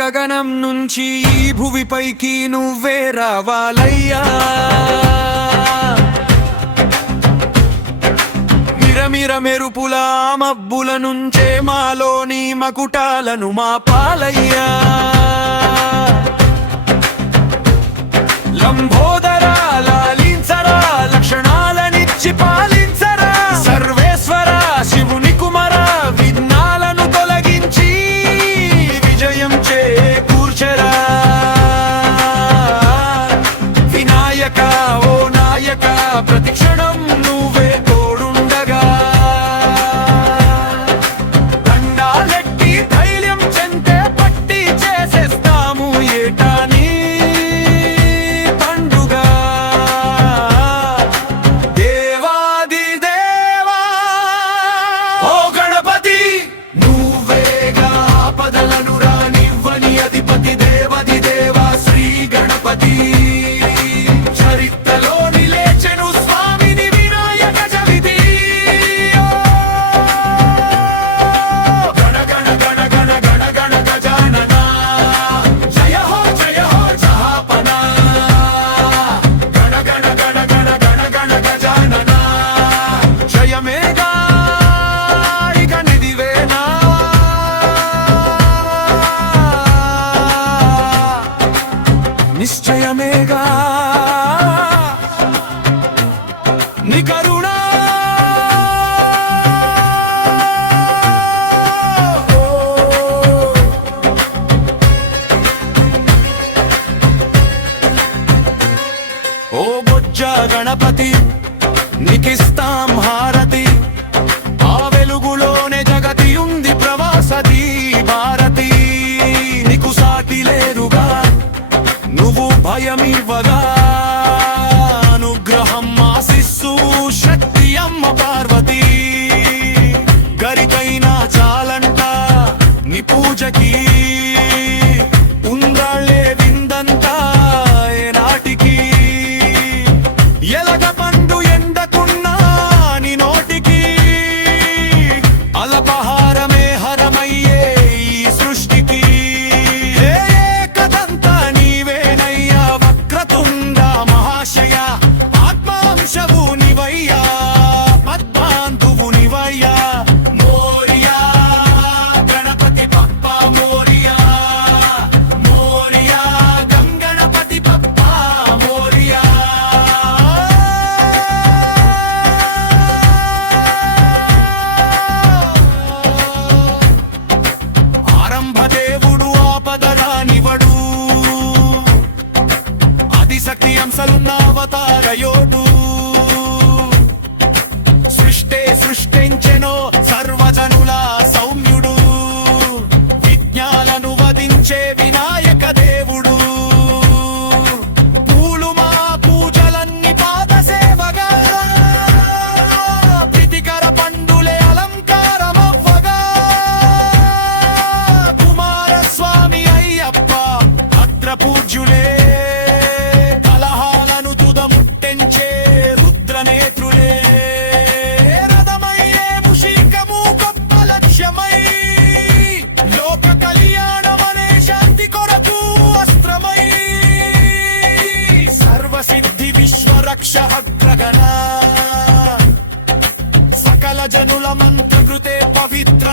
గగనం నుంచి ఈ భువిపైకి నువ్వే రావాలయ్యా. మిరమిర మెరుపుల మబ్బుల నుంచే మాలోని మకుటాలను మాపాలయ్యా. లంబోదరా లాలించరా లక్షణాలనిచ్చి పాలించరా. సర్వేశ్వర శివుని కుమర విఘ్నాలను తొలగించి విజయం చేకూర్చరా. వినాయక ఓ నాయక ప్రతిక్షణం నువ్వే తోడుండగా. దండాలెట్టి ధైర్యం చెంతే పట్టి చేసేస్తాము ఏటాని చరిత్రలో నిలేచెను స్వామిని వినాయక చవితి. గణ గణ గణ గణ గణ గణ గజానన జయ హో జహాపన. గణ గణ గణ గణ గణ గణ గజానన జయమేగా ఇక నిదివేనా. నిశ్చయమేగా నీ కరుణ. ఓ బొజ్జ గణపతి నీకిస్తాం హారతి. ఆ వెలుగులోనే జగతి ఉంది ప్రవాసతి భారతి. నీకు సాటి లేరుగా నువ్వు భయమివ్వగా. అనుగ్రహం ఆశిస్సు శక్తి అమ్మ పార్వతి. గరికైనా చాలంట నీ పూజకి. ఉండ్రాళ్ళే విందంతా ఏనాటికి. ఎలగ పండు ఎండకున్నా నీ నోటికి. అల్పహారమే హరమయ్యే ఈ సృష్టికి. ఆత్మాంశవు నివయ్యా పద్మాంతువు నివయ్యా. మోరియా గణపతి పప్ప మోరియా. మోరియా గంగణపతి పప్ప మోరియా. ఆరంభ దేవుడు ఆపదరానివడు. ఆదిశక్తి అంశలున్న అవతారయోడు. సృష్టించెనో సర్వజనుల సౌమ్యుడు. విజ్ఞాలను వధించే వినాయక దేవుడు. పూలు మా పూజలన్నీ పాద సేవగా. ప్రీతికర పండులే అలంకారమవ్వగా. కుమారస్వామి అయ్యప్ప భద్ర పూజ్యులే. కలహాలను తుదముట్టెంచే రుద్రనేత్రులే. రథమయ్యే ముషికము గొప్ప లక్ష్యమై. లోక కళ్యాణమనే శాంతి కొరకు అస్త్రమై. సర్వసిద్ధి విశ్వరక్ష అగ్రగణ. సకల జనుల మంత్రకృతే పవిత్ర